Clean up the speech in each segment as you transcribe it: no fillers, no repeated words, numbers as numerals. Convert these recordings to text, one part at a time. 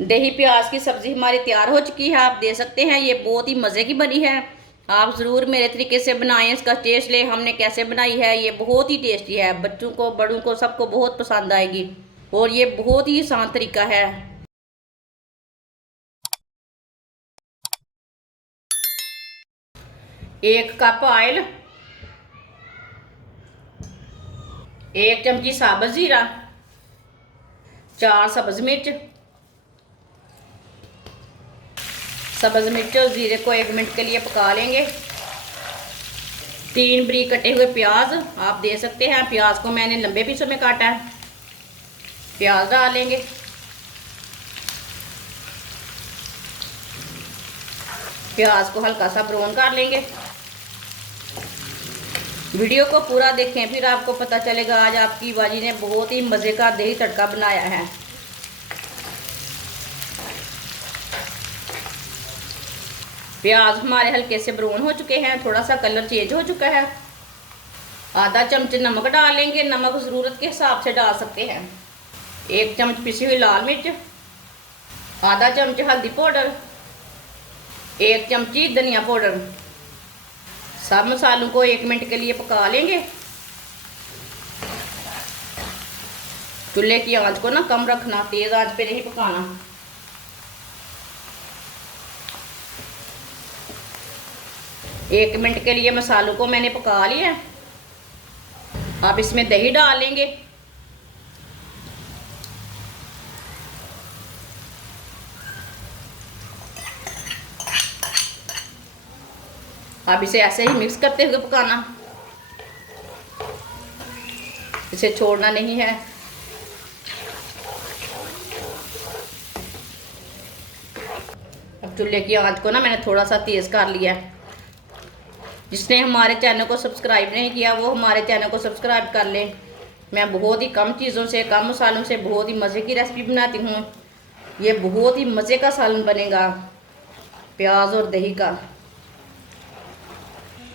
दही प्याज की सब्ज़ी हमारी तैयार हो चुकी है। आप देख सकते हैं ये बहुत ही मज़े की बनी है। आप ज़रूर मेरे तरीके से बनाएं, इसका टेस्ट लें हमने कैसे बनाई है। ये बहुत ही टेस्टी है, बच्चों को बड़ों को सबको बहुत पसंद आएगी और ये बहुत ही आसान तरीका है। 1 कप ऑयल, 1 चमची साबुत जीरा, 4 सब्ज़ मिर्च। सब्ज़ मिर्च और जीरे को 1 मिनट के लिए पका लेंगे। 3 बारीक कटे हुए प्याज, आप दे सकते हैं प्याज को मैंने लंबे पीसों में काटा है। प्याज डाल लेंगे। प्याज को हल्का सा ब्राउन कर लेंगे। वीडियो को पूरा देखें, फिर आपको पता चलेगा आज आपकी बाजी ने बहुत ही मज़े का दही तड़का बनाया है। प्याज हमारे हल्के से ब्राउन हो चुके हैं, थोड़ा सा कलर चेंज हो चुका है। आधा चम्मच नमक डालेंगे, नमक ज़रूरत के हिसाब से डाल सकते हैं। 1 चम्मच पिसी हुई लाल मिर्च, आधा चम्मच हल्दी पाउडर, 1 चमची धनिया पाउडर। सब मसालों को 1 मिनट के लिए पका लेंगे। चूल्हे की आंच को ना कम रखना, तेज़ आंच पे नहीं पकाना। एक मिनट के लिए मसालों को मैंने पका लिया। आप इसमें दही डाल लेंगे। आप इसे ऐसे ही मिक्स करते हुए पकाना, इसे छोड़ना नहीं है। अब चूल्हे की आंच को ना मैंने थोड़ा सा तेज़ कर लिया है। जिसने हमारे चैनल को सब्सक्राइब नहीं किया वो हमारे चैनल को सब्सक्राइब कर ले। मैं बहुत ही कम चीज़ों से, कम मसालों से बहुत ही मज़े की रेसिपी बनाती हूँ। ये बहुत ही मज़े का सालन बनेगा प्याज और दही का।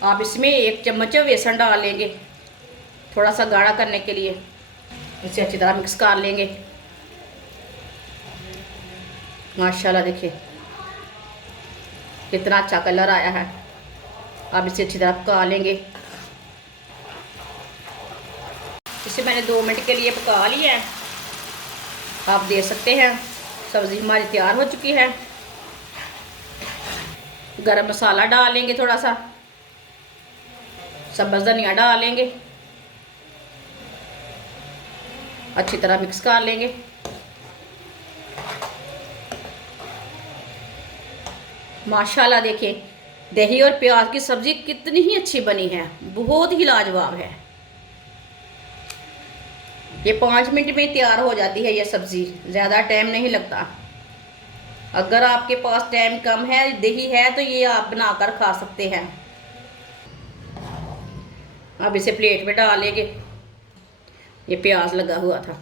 आप इसमें 1 चम्मच बेसन डाल लेंगे, थोड़ा सा गाढ़ा करने के लिए। इसे अच्छी तरह मिक्स कर लेंगे। माशाल्लाह देखिए कितना अच्छा कलर आया है। अब इसे अच्छी तरह पका लेंगे। इसे मैंने 2 मिनट के लिए पका लिया है। आप देख सकते हैं सब्ज़ी हमारी तैयार हो चुकी है। गरम मसाला डालेंगे, थोड़ा सा सब्ज़ धनिया डालेंगे, अच्छी तरह मिक्स कर लेंगे। माशाल्लाह देखिए दही और प्याज की सब्ज़ी कितनी ही अच्छी बनी है, बहुत ही लाजवाब है। ये 5 मिनट में तैयार हो जाती है ये सब्ज़ी, ज़्यादा टाइम नहीं लगता। अगर आपके पास टाइम कम है, दही है, तो ये आप बनाकर खा सकते हैं। अब इसे प्लेट में डाल लेंगे। ये प्याज लगा हुआ था।